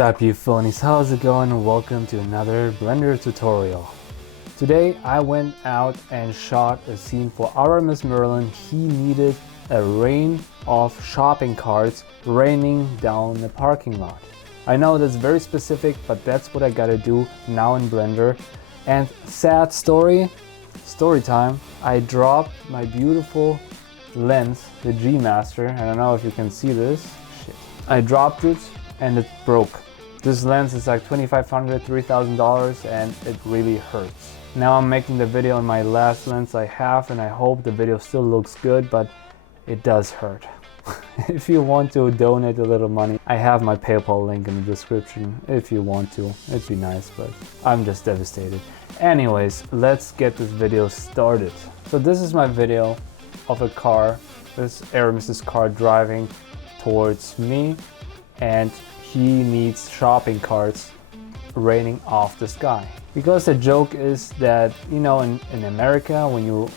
up, you phonies? How's it going? Welcome to another Blender tutorial. Today I went out and shot a scene for Aramis Merlin. He needed a rain of shopping carts raining down the parking lot. I know that's very specific, but that's what I gotta do now in Blender. And sad story time, I dropped my beautiful lens, the G Master. I don't know if you can see this. Shit. I dropped it and it broke. This lens is like $2,500, $3,000 and it really hurts. Now I'm making the video on my last lens I have and I hope the video still looks good, but it does hurt. If you want to donate a little money, I have my PayPal link in the description if you want to. It'd be nice, but I'm just devastated. Anyways, let's get this video started. So this is my video of a car, this Aramis's car driving towards me, and he needs shopping carts raining off the sky. Because the joke is that, you know, in America, when you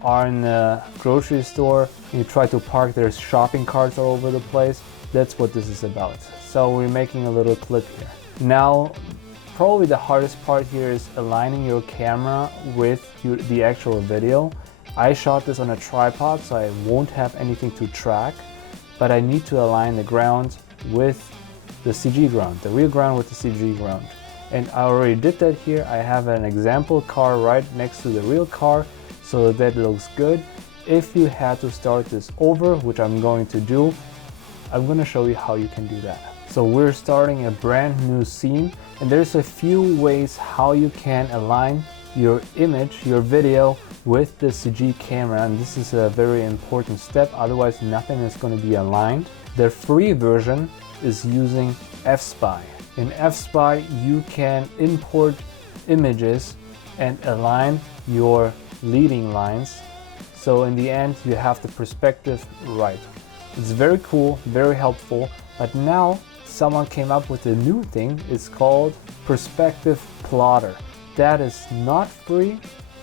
are in a grocery store and you try to park, there's shopping carts all over the place. That's what this is about. So we're making a little clip here. Now, probably the hardest part here is aligning your camera with the actual video. I shot this on a tripod, so I won't have anything to track, but I need to align the ground with the CG ground, the real ground with the CG ground. And I already did that here. I have an example car right next to the real car, so that looks good. If you had to start this over, which I'm going to do, I'm going to show you how you can do that. So we're starting a brand new scene, and there's a few ways how you can align your image, your video with the CG camera, and this is a very important step, otherwise nothing is going to be aligned. The free version is using fspy. In fspy you can import images and align your leading lines, so in the end you have the perspective right. It's very cool, very helpful, but now someone came up with a new thing. It's called perspective plotter. That is not free.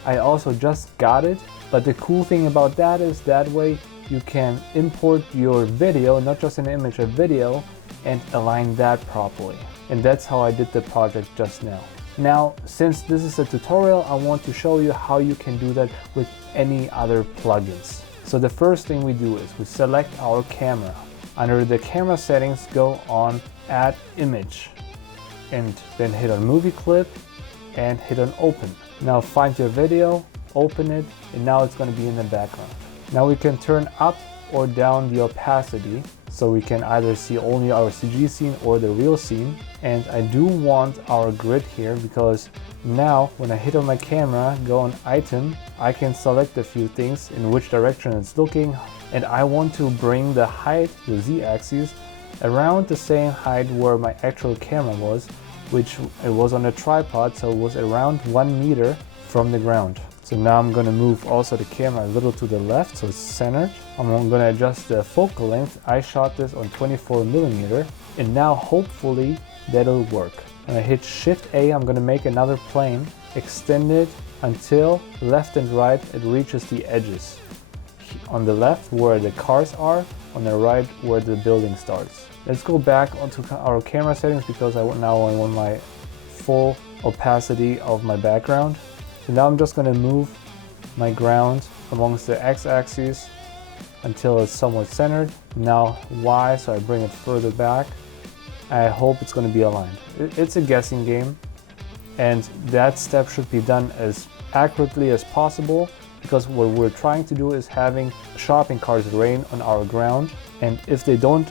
I also just got it, but the cool thing about that is that way you can import your video, not just an image, a video, and align that properly. And that's how I did the project just now. Now, since this is a tutorial, I want to show you how you can do that with any other plugins. So the first thing we do is we select our camera. Under the camera settings, go on Add Image, and then hit on Movie Clip and hit on Open. Now find your video, open it, and now it's going to be in the background. Now we can turn up or down the opacity, so we can either see only our CG scene or the real scene. And I do want our grid here, because now when I hit on my camera, go on Item, I can select a few things in which direction it's looking, and I want to bring the height, the Z-axis, around the same height where my actual camera was, which it was on a tripod, so it was around 1 meter from the ground. So now I'm going to move also the camera a little to the left, so it's centered. I'm going to adjust the focal length. I shot this on 24mm, and now hopefully that'll work. When I hit Shift A, I'm going to make another plane, extend it until left and right it reaches the edges. On the left where the cars are, on the right where the building starts. Let's go back onto our camera settings, because I want my full opacity of my background. So now I'm just going to move my ground amongst the x-axis until it's somewhat centered. Now Y, so I bring it further back. I hope it's going to be aligned. It's a guessing game, and that step should be done as accurately as possible, because what we're trying to do is having shopping carts rain on our ground, and if they don't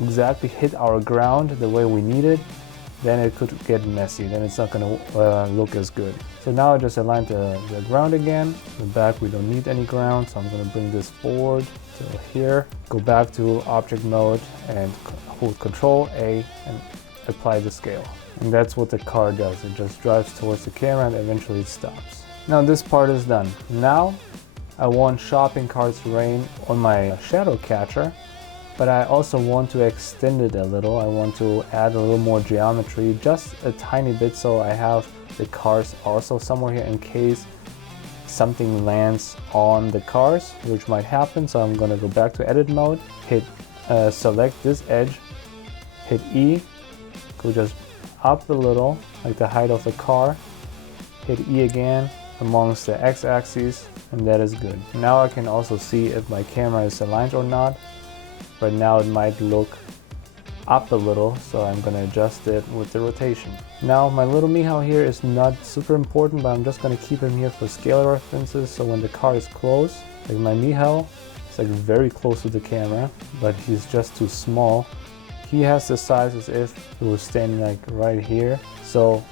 exactly hit our ground the way we need it, then it could get messy, then it's not going to look as good. So now I just aligned the ground again. The back we don't need any ground, so I'm going to bring this forward to here, go back to object mode and hold Control A and apply the scale. And that's what the car does. It just drives towards the camera and eventually it stops. Now this part is done. Now I want shopping carts rain on my shadow catcher, but I also want to extend it a little. I want to add a little more geometry, just a tiny bit, so I have the cars also somewhere here in case something lands on the cars, which might happen. So I'm going to go back to edit mode, hit select this edge, hit E, go just up a little, like the height of the car, hit E again amongst the x-axis, and that is good. Now I can also see if my camera is aligned or not. Right now it might look up a little, so I'm gonna adjust it with the rotation. Now my little Michal here is not super important, but I'm just gonna keep him here for scale references, so when the car is close, like my Michal is like very close to the camera, but he's just too small. He has the size as if he was standing like right here, so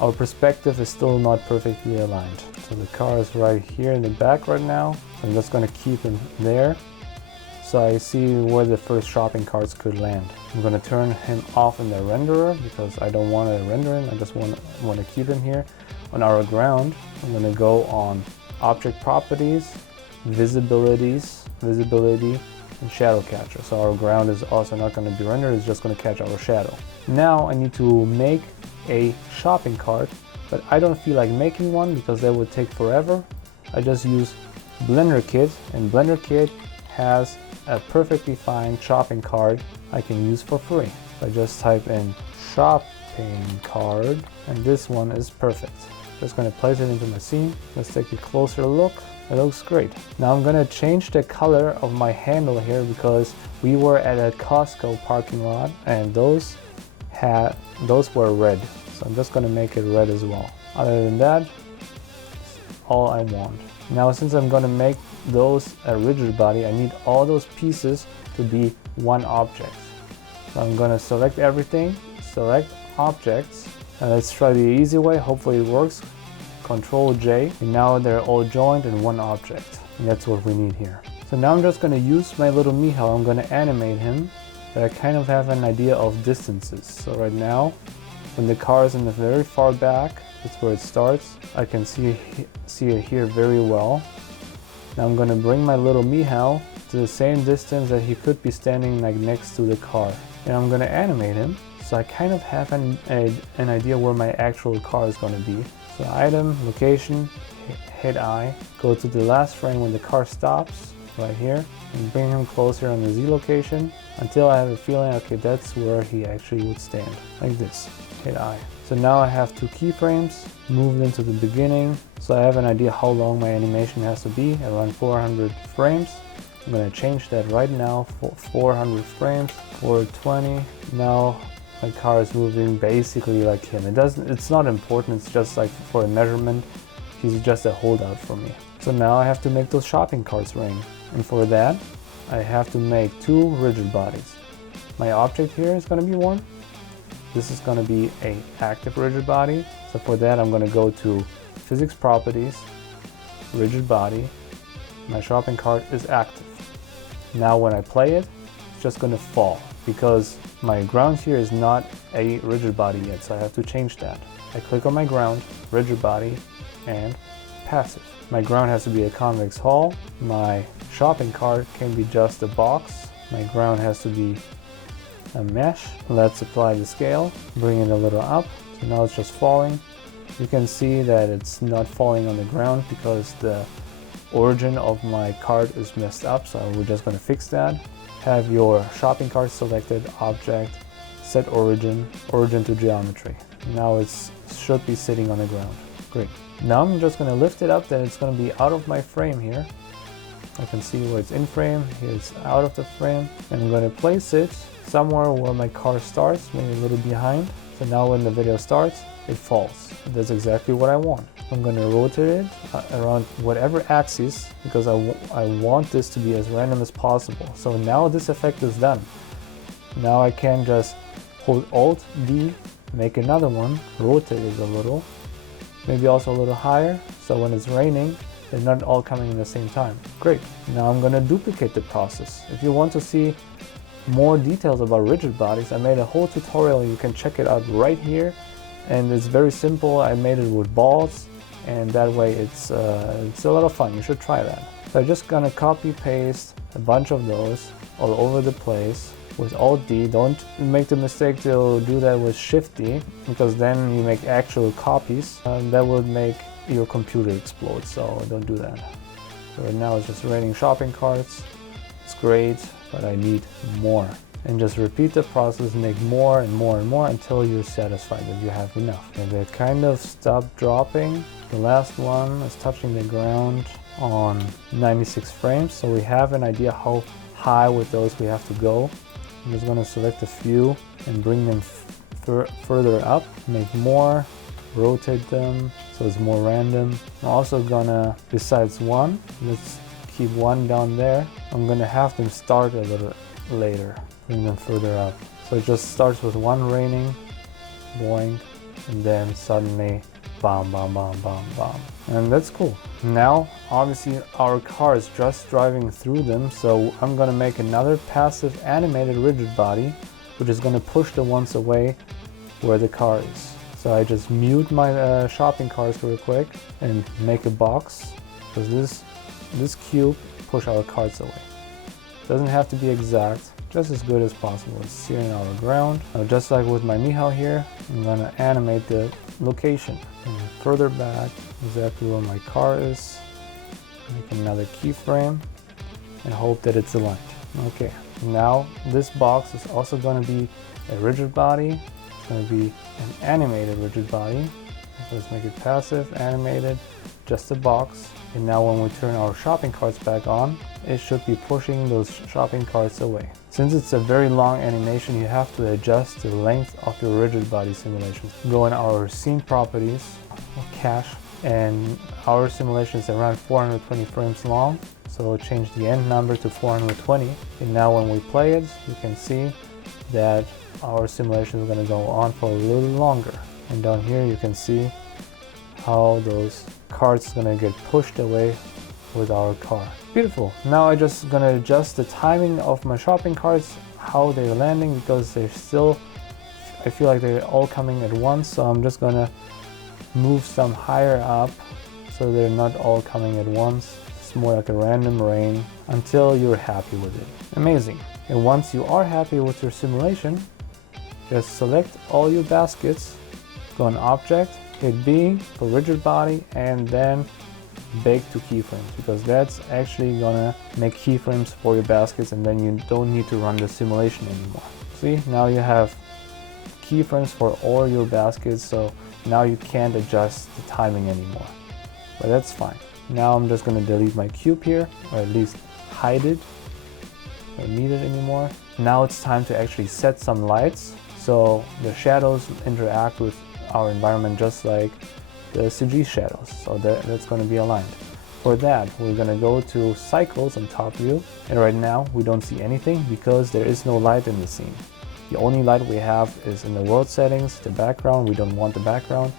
our perspective is still not perfectly aligned. So the car is right here in the back right now, so I'm just gonna keep him there, so I see where the first shopping carts could land. I'm going to turn him off in the renderer because I don't want to render him, I just want to keep him here. On our ground, I'm going to go on Object Properties, Visibility, and Shadow Catcher. So our ground is also not going to be rendered, it's just going to catch our shadow. Now I need to make a shopping cart, but I don't feel like making one because that would take forever. I just use Blender Kit, and Blender Kit has a perfectly fine shopping cart I can use for free. I just type in shopping cart, and this one is perfect. Just going to place it into my scene. Let's take a closer look. It looks great. Now I'm going to change the color of my handle here because we were at a Costco parking lot and those were red. So I'm just going to make it red as well. Other than that, that's all I want. Now since I'm going to make those a rigid body, I need all those pieces to be one object. So I'm going to select everything, select objects, and let's try the easy way, hopefully it works. Control J, and now they're all joined in one object, and that's what we need here. So now I'm just going to use my little Michal, I'm going to animate him, but I kind of have an idea of distances. So right now, when the car is in the very far back, that's where it starts, I can see it here very well. Now I'm going to bring my little Michal to the same distance that he could be standing like next to the car. And I'm going to animate him, so I kind of have an idea where my actual car is going to be. So item, location, hit I, go to the last frame when the car stops, right here, and bring him closer on the Z location until I have a feeling, okay, that's where he actually would stand, like this, hit I. So now I have 2 keyframes, moved into the beginning, so I have an idea how long my animation has to be, around 400 frames. I'm going to change that right now for 400 frames, 420. Now my car is moving basically like him. It's not important, it's just like for a measurement, he's just a holdout for me. So now I have to make those shopping carts rain. And for that, I have to make 2 rigid bodies. My object here is going to be one. This is going to be an active rigid body. So for that, I'm going to go to Physics Properties, Rigid Body. My shopping cart is active. Now when I play it, it's just going to fall because my ground here is not a rigid body yet, so I have to change that. I click on my ground, rigid body, and passive. My ground has to be a convex hull. My shopping cart can be just a box. My ground has to be a mesh. Let's apply the scale, bring it a little up. So now it's just falling. You can see that it's not falling on the ground because the origin of my cart is messed up, so we're just going to fix that. Have your shopping cart selected, object, set origin to geometry. Now it should be sitting on the ground. Great. Now I'm just going to lift it up, then it's going to be out of my frame here. I can see where it's in frame, here it's out of the frame, and I'm going to place it somewhere where my car starts, maybe a little behind. So now when the video starts, it falls. That's exactly what I want. I'm going to rotate it around whatever axis because I want this to be as random as possible. So now this effect is done. Now I can just hold Alt D, make another one, rotate it a little, maybe also a little higher, so when it's raining, they're not all coming in the same time. Great. Now I'm going to duplicate the process. If you want to see more details about rigid bodies, I made a whole tutorial, you can check it out right here, and it's very simple. I made it with balls, and that way it's a lot of fun. You should try that. So I'm just gonna copy paste a bunch of those all over the place with Alt D. Don't make the mistake to do that with Shift D, because then you make actual copies, and that would make your computer explode, so don't do that. So right now it's just raining shopping carts. It's great, but I need more. and just repeat the process, make more and more and more until you're satisfied that you have enough. And they kind of stop dropping. The last one is touching the ground on 96 frames, so we have an idea how high with those we have to go. I'm just going to select a few and bring them further up, make more, rotate them so it's more random. I'm also gonna, besides one, let's keep one down there, I'm gonna have them start a little later, bring them further up. So it just starts with one raining, boing, and then suddenly bam, bam, bam, bam, bam. And that's cool. Now, obviously our car is just driving through them, so I'm gonna make another passive animated rigid body, which is gonna push the ones away where the car is. So I just mute my shopping carts real quick and make a box, because this cube push our carts away. Doesn't have to be exact, just as good as possible. It's searing our ground. Now, just like with my Mihal here, I'm gonna animate the location. And further back, exactly where my car is. Make another keyframe and hope that it's aligned. Okay, now this box is also gonna be a rigid body. It's going to be an animated rigid body. Let's make it passive, animated, just a box. And now when we turn our shopping carts back on, it should be pushing those shopping carts away. Since it's a very long animation, you have to adjust the length of your rigid body simulation. Go in our scene properties, or cache, and our simulation is around 420 frames long. So change the end number to 420. And now when we play it, you can see that our simulation is going to go on for a little longer. And down here you can see how those carts are going to get pushed away with our car. Beautiful. Now I'm just going to adjust the timing of my shopping carts, how they're landing, because they're still, I feel like they're all coming at once. So I'm just going to move some higher up so they're not all coming at once. It's more like a random rain until you're happy with it. Amazing. And once you are happy with your simulation, just select all your baskets, go on Object, hit B for rigid body, and then Bake to keyframes, because that's actually gonna make keyframes for your baskets, and then you don't need to run the simulation anymore. See, now you have keyframes for all your baskets, so now you can't adjust the timing anymore. But that's fine. Now I'm just gonna delete my cube here, or at least hide it. Don't need it anymore. Now it's time to actually set some lights, so the shadows interact with our environment just like the CG shadows, so that's going to be aligned. For that, we're going to go to cycles on top view, and right now we don't see anything because there is no light in the scene. The only light we have is in the world settings, the background. We don't want the background.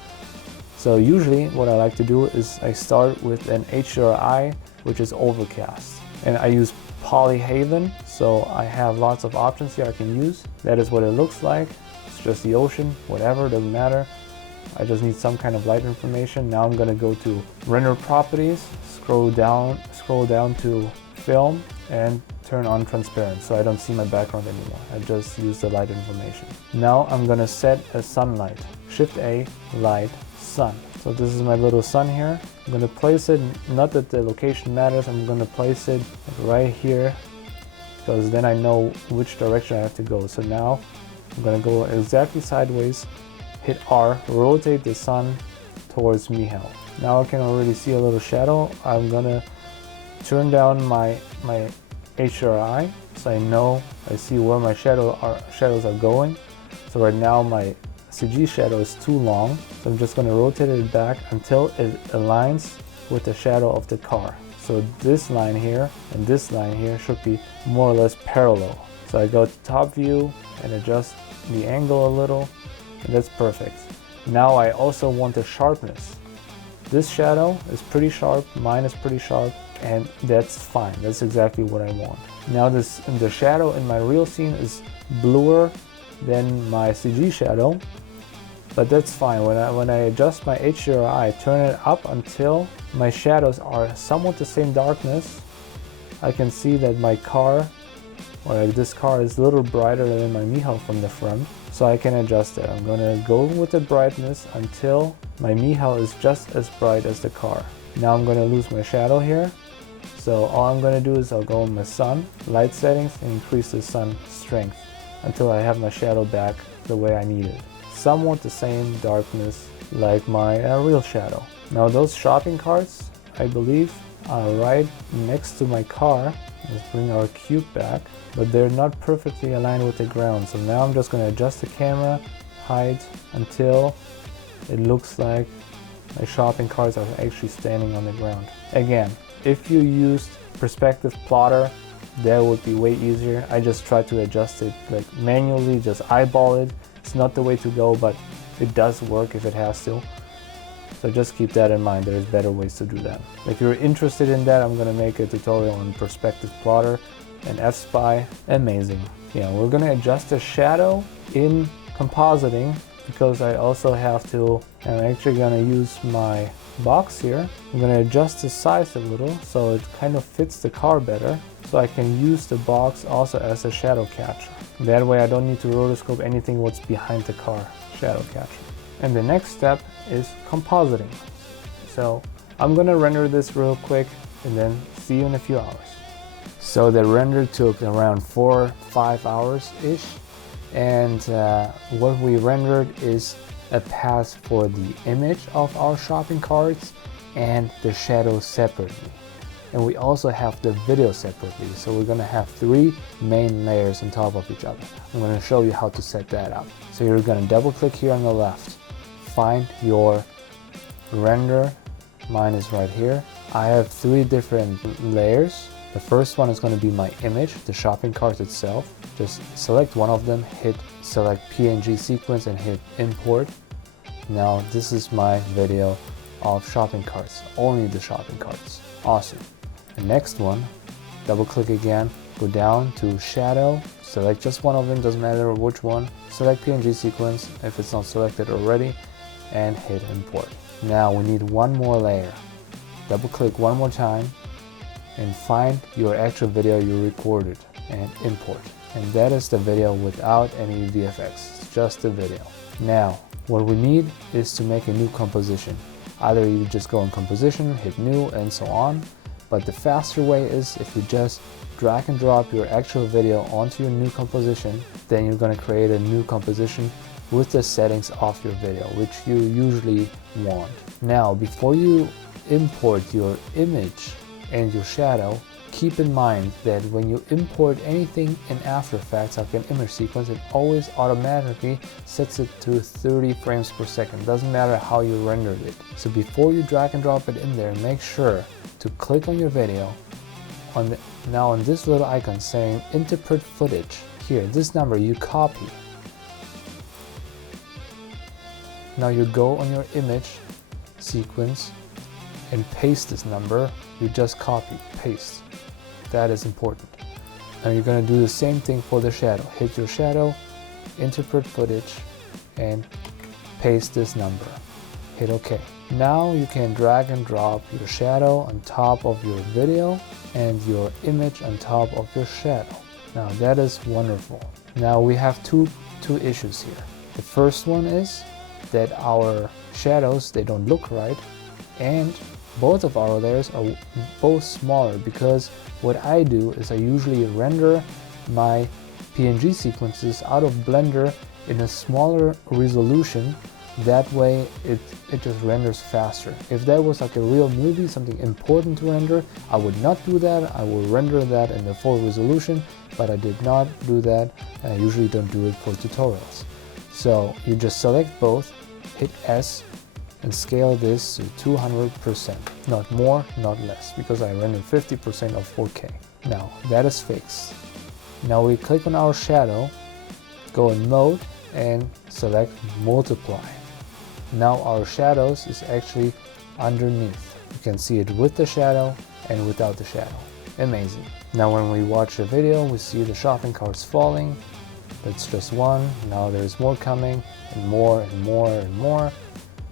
So usually what I like to do is I start with an HDRI, which is overcast, and I use Polyhaven, so I have lots of options here I can use. That is what it looks like. It's just the ocean, whatever, doesn't matter. I just need some kind of light information. Now I'm going to go to render properties, scroll down to film, and turn on transparent, so I don't see my background anymore. I just use the light information. Now I'm going to set a sunlight. Shift A, light, sun. So this is my little sun here. I'm going to place it, not that the location matters, I'm going to place it right here, because then I know which direction I have to go. So now I'm going to go exactly sideways, hit R, rotate the sun towards Mihal. Now I can already see a little shadow. I'm going to turn down my HDRI, so I see where my shadows are going. So right now my CG shadow is too long, so I'm just going to rotate it back until it aligns with the shadow of the car. So this line here and this line here should be more or less parallel. So I go to top view and adjust the angle a little, and that's perfect. Now I also want the sharpness. This shadow is pretty sharp, mine is pretty sharp, and that's fine. That's exactly what I want. Now the shadow in my real scene is bluer than my CG shadow, but that's fine. When I adjust my HDRI, I turn it up until my shadows are somewhat the same darkness. I can see that my car, or this car, is a little brighter than my Mihal from the front, so I can adjust it. I'm gonna go with the brightness until my Mihal is just as bright as the car. Now I'm gonna lose my shadow here, so all I'm gonna do is I'll go in my sun, light settings, and increase the sun strength. until I have my shadow back the way I need it. Somewhat the same darkness like my real shadow. Now those shopping carts, I believe, are right next to my car. Let's bring our cube back, but they're not perfectly aligned with the ground. So now I'm just going to adjust the camera height until it looks like my shopping carts are actually standing on the ground. Again, if you used perspective plotter, that would be way easier. I just try to adjust it like manually, just eyeball it. It's not the way to go, but it does work if it has to. So just keep that in mind. There's better ways to do that. If you're interested in that, I'm gonna make a tutorial on perspective plotter and fspy. Amazing. Yeah, we're gonna adjust the shadow in compositing because I also have to, I'm actually gonna use my box here. I'm gonna adjust the size a little so it kind of fits the car better. So I can use the box also as a shadow catcher. That way I don't need to rotoscope anything what's behind the car, shadow catcher. And the next step is compositing. So I'm gonna render this real quick and then see you in a few hours. So the render took around 4-5 hours-ish. And what we rendered is a path for the image of our shopping carts and the shadow separately. And we also have the video separately. So we're gonna have 3 main layers on top of each other. I'm gonna show you how to set that up. So you're gonna double click here on the left. Find your render. Mine is right here. I have 3 different layers. The first one is gonna be my image, the shopping cart itself. Just select one of them, hit select PNG sequence and hit import. Now this is my video of shopping carts, only the shopping carts. Awesome. The next one, double click again, go down to shadow, select just one of them, doesn't matter which one, select PNG sequence if it's not selected already, and hit import. Now we need one more layer. Double click one more time and find your actual video you recorded and import. And that is the video without any VFX, it's just the video. Now what we need is to make a new composition. Either you just go in composition, hit new and so on, but the faster way is if you just drag and drop your actual video onto your new composition, then you're going to create a new composition with the settings of your video, which you usually want. Now before you import your image and your shadow, keep in mind that when you import anything in After Effects like an image sequence, it always automatically sets it to 30 frames per second. Doesn't matter how you rendered it. So before you drag and drop it in there, make sure to click on your video. Now on this little icon saying interpret footage, here, this number you copy. Now you go on your image sequence and paste this number. You just copy, paste. That is important. Now you're going to do the same thing for the shadow. Hit your shadow, interpret footage, and paste this number. Hit OK. Now you can drag and drop your shadow on top of your video and your image on top of your shadow. Now that is wonderful. Now we have two issues here. The first one is that our shadows, they don't look right, and both of our layers are both smaller, because what I do is I usually render my PNG sequences out of Blender in a smaller resolution. That way it just renders faster. If that was like a real movie, something important to render, I would not do that. I will render that in the full resolution, but I did not do that. And I usually don't do it for tutorials. So you just select both, hit S, and scale this to 200%. Not more, not less, because I rendered 50% of 4K. Now that is fixed. Now we click on our shadow, go in mode, and select multiply. Now our shadows is actually underneath. You can see it with the shadow and without the shadow. Amazing. Now when we watch the video, we see the shopping carts falling. That's just one. Now there's more coming, and more and more and more.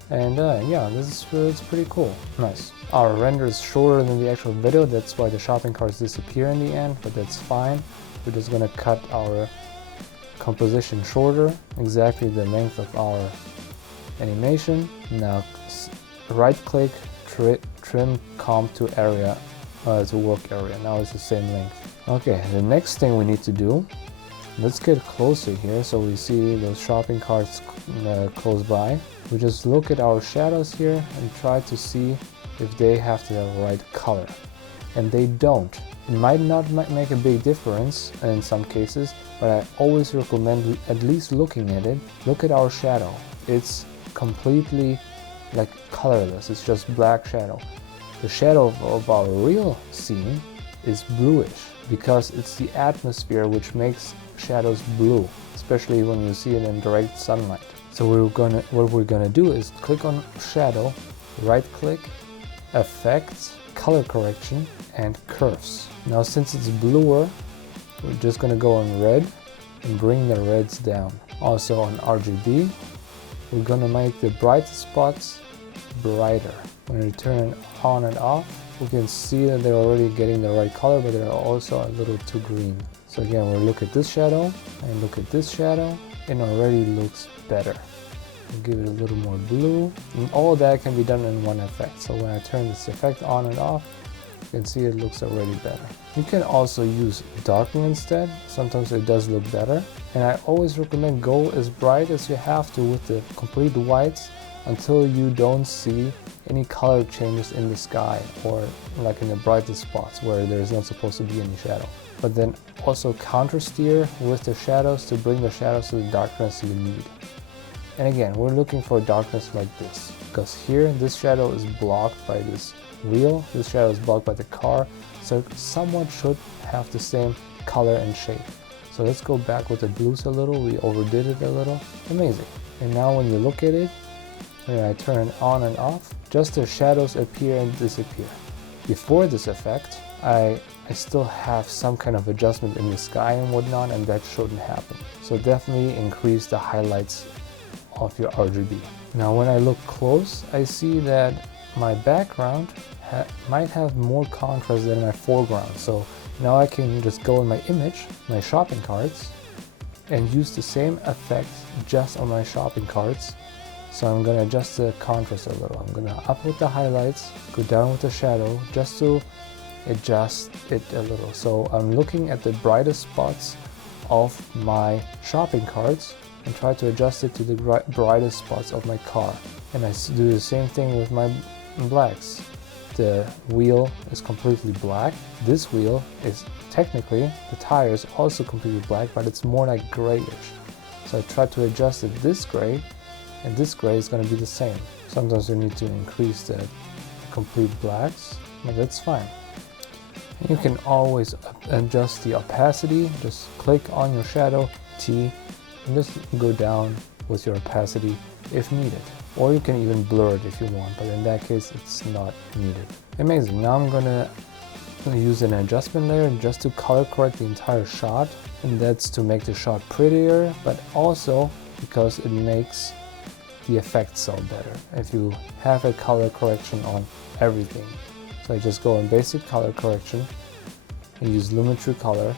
And yeah, it's pretty cool. Nice. Our render is shorter than the actual video. That's why the shopping carts disappear in the end, but that's fine. We're just gonna cut our composition shorter, exactly the length of our animation. Now right click, trim comp to area, to work area. Now it's the same length. Okay, the next thing we need to do Let's get closer here so we see those shopping carts close by. We just look at our shadows here and try to see if they have the right color. And they don't. It might not make a big difference in some cases, but I always recommend at least looking at it. Look at our shadow. It's completely like colorless. It's just black shadow. The shadow of our real scene is bluish because it's the atmosphere which makes shadows blue, especially when you see it in direct sunlight. So what we're gonna do is click on shadow, right click, effects, color correction, and curves. Now since it's bluer, we're just gonna go on red and bring the reds down. Also on RGB, we're gonna make the brightest spots brighter. When we turn it on and off, we can see that they're already getting the right color, but they're also a little too green. So again, we'll look at this shadow and look at this shadow, and already looks better. We'll give it a little more blue, and all that can be done in one effect. So when I turn this effect on and off, you can see it looks already better. You can also use darken instead. Sometimes it does look better. And I always recommend go as bright as you have to with the complete whites until you don't see any color changes in the sky or like in the brightest spots where there's not supposed to be any shadow. But then also counter steer with the shadows to bring the shadows to the darkness you need. And again, we're looking for darkness like this, because here this shadow is blocked by this wheel, this shadow is blocked by the car, so it somewhat should have the same color and shape. So let's go back with the blues a little. We overdid it a little. Amazing. And now when you look at it, when I turn it on and off, just the shadows appear and disappear. Before this effect, I still have some kind of adjustment in the sky and whatnot, and that shouldn't happen. So definitely increase the highlights of your RGB. Now when I look close, I see that my background might have more contrast than my foreground. So now I can just go in my image, my shopping carts, and use the same effect just on my shopping carts. So I'm going to adjust the contrast a little. I'm going to up with the highlights, go down with the shadow, just to adjust it a little. So I'm looking at the brightest spots of my shopping carts and try to adjust it to the brightest spots of my car. And I do the same thing with my blacks. The wheel is completely black. This wheel is technically, the tire is also completely black, but it's more like grayish. So I try to adjust it this gray, and this gray is going to be the same. Sometimes you need to increase the complete blacks, but that's fine. And you can always adjust the opacity. Just click on your shadow, T, and just go down with your opacity if needed. Or you can even blur it if you want, but in that case it's not needed. Amazing. Now I'm gonna use an adjustment layer just to color correct the entire shot, and that's to make the shot prettier, but also because it makes the effect sound better if you have a color correction on everything. So I just go in basic color correction and use Lumetri color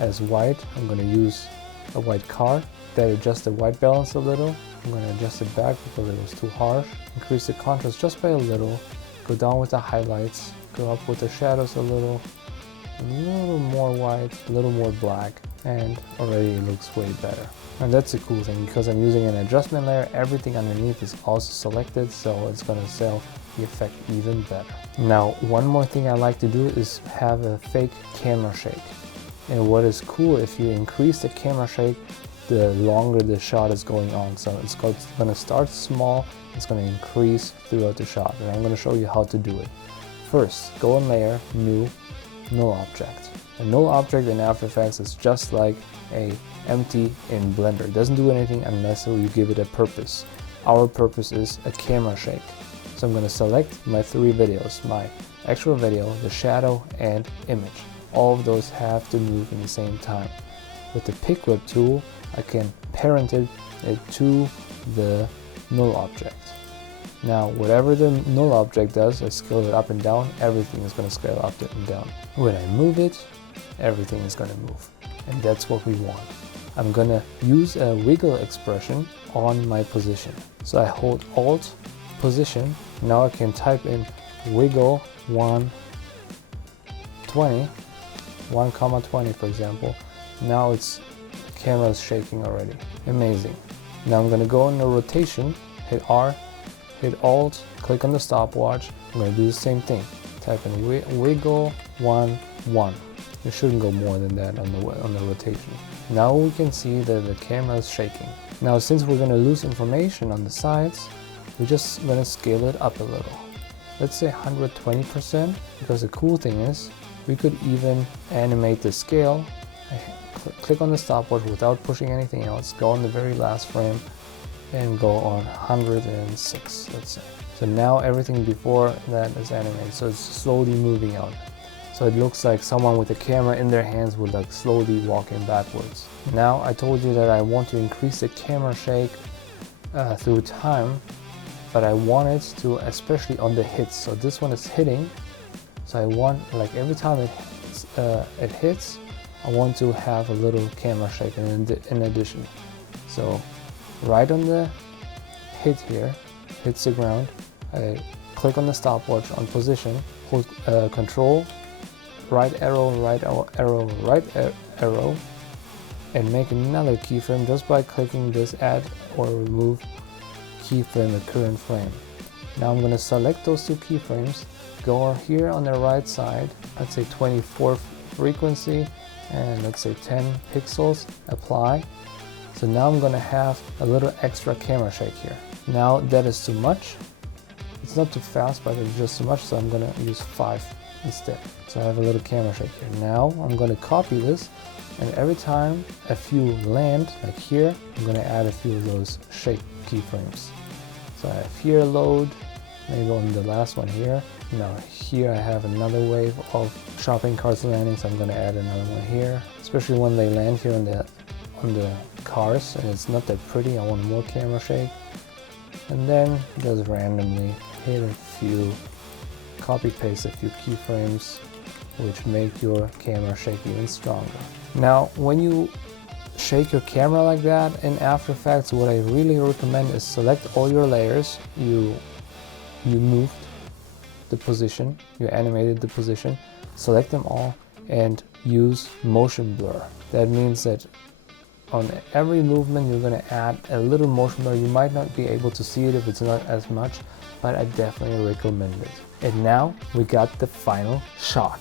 as white. I'm going to use a white car that adjusts the white balance a little. I'm going to adjust it back because it was too harsh. Increase the contrast just by a little. Go down with the highlights. Go up with the shadows a little more white, a little more black, and already it looks way better. And that's a cool thing, because I'm using an adjustment layer, everything underneath is also selected, so it's going to sell the effect even better. Now, one more thing I like to do is have a fake camera shake. And what is cool, if you increase the camera shake, the longer the shot is going on. So it's going to start small, it's going to increase throughout the shot, and I'm going to show you how to do it. First, go in Layer, New, Null Object. A null object in After Effects is just like a empty in Blender. It doesn't do anything unless you give it a purpose. Our purpose is a camera shake. So I'm going to select my three videos, my actual video, the shadow, and image. All of those have to move in the same time. With the Pick Whip tool, I can parent it to the null object. Now, whatever the null object does, I scale it up and down, everything is going to scale up and down. When I move it, everything is going to move. And that's what we want. I'm going to use a wiggle expression on my position. So I hold Alt, position. Now I can type in wiggle 120, 1,20 for example. Now it's camera is shaking already. Amazing. Now I'm gonna go in the rotation, hit R, hit Alt, click on the stopwatch. I'm gonna do the same thing. Type in wiggle 1, 1. You shouldn't go more than that on the rotation. Now we can see that the camera is shaking. Now since we're gonna lose information on the sides, we're just gonna scale it up a little. Let's say 120%, because the cool thing is we could even animate the scale. Click on the stopwatch without pushing anything else, go on the very last frame and go on 106, let's say. So now everything before that is animated, so it's slowly moving out. So it looks like someone with a camera in their hands would like slowly walking backwards. Now I told you that I want to increase the camera shake through time, but I want it to, especially on the hits. So this one is hitting, so I want, like every time it hits, I want to have a little camera shake in addition. So right on the hit here, hits the ground, I click on the stopwatch on position, hold control, right arrow, right arrow, right arrow, and make another keyframe just by clicking this add or remove keyframe at current frame. Now I'm going to select those two keyframes, go here on the right side, let's say 24 frequency, and let's say 10 pixels, apply. So now I'm going to have a little extra camera shake here. Now that is too much. It's not too fast, but it's just too much, so I'm going to use 5 instead. So I have a little camera shake here. Now I'm going to copy this, and every time a few land, like here, I'm going to add a few of those shake keyframes. So I have here load, maybe on the last one here. Now here I have another wave of shopping carts landing, so I'm going to add another one here, especially when they land here on the cars and it's not that pretty. I want more camera shake. And then just randomly hit a few, copy paste a few keyframes which make your camera shake even stronger. Now when you shake your camera like that in After Effects, what I really recommend is select all your layers. You moved the position, you animated the position, select them all and use motion blur. That means that on every movement you're going to add a little motion blur. You might not be able to see it if it's not as much, but I definitely recommend it. And now we got the final shot.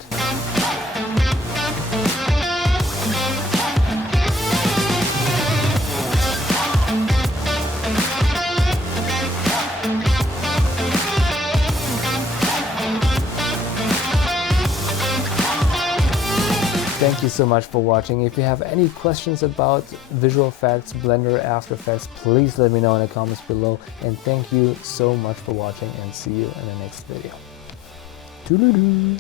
Thank you so much for watching. If you have any questions about visual effects, Blender, After Effects, please let me know in the comments below. And thank you so much for watching, and see you in the next video. Toodaloo!